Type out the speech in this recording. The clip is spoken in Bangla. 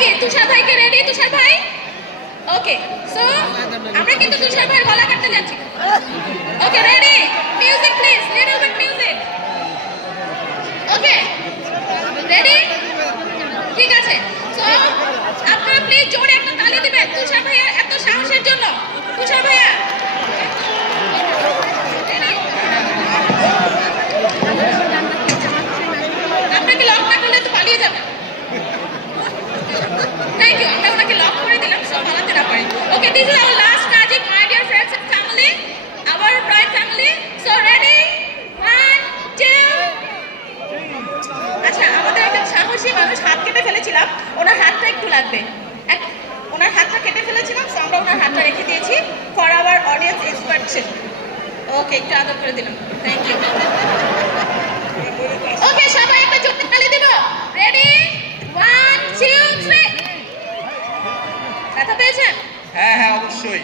কি তুষার ভাইকে রেডি? তুষার ভাই ওকে, সো আমরা কিন্তু তুষার ভাইয়ের গলা কাটতে যাচ্ছি। Okay ready, music please, little beat music. Okay ready, ঠিক আছে। সো আপনারা প্লিজ জোরে একটা তালি দিবেন তুষার ভাইয়ের এত সাহসের জন্য। তুষার ভাইয়া আপনাকে লক না করলে তো পালিয়ে যাবেন। থ্যাংক ইউ, আমরা ওনাকে লক করে দিলাম সো পালাতে না পারি। Okay, this is our last magic my dear friends and family, our bride family. So ready, 1 2। আচ্ছা, আমাদের একটা সাহসী মানুষ হাত কেটে ফেলেছিলাম, ওনার হাতটা একটু লাগবে। ওনার হাতটা কেটে ফেলেছিলাম, সো আমরা ওনার হাতটা রেখে দিয়েছি ফর আওয়ার অডিয়েন্স ইন্সপেকশন। ওকে, একটু আদর করে দিলাম, থ্যাংক ইউ। ওকে, সবাই একটা জোরে তালি দিব। রেডি, 1 2 3। ব্যথা পেয়েছেন? হ্যাঁ হ্যাঁ অবশ্যই।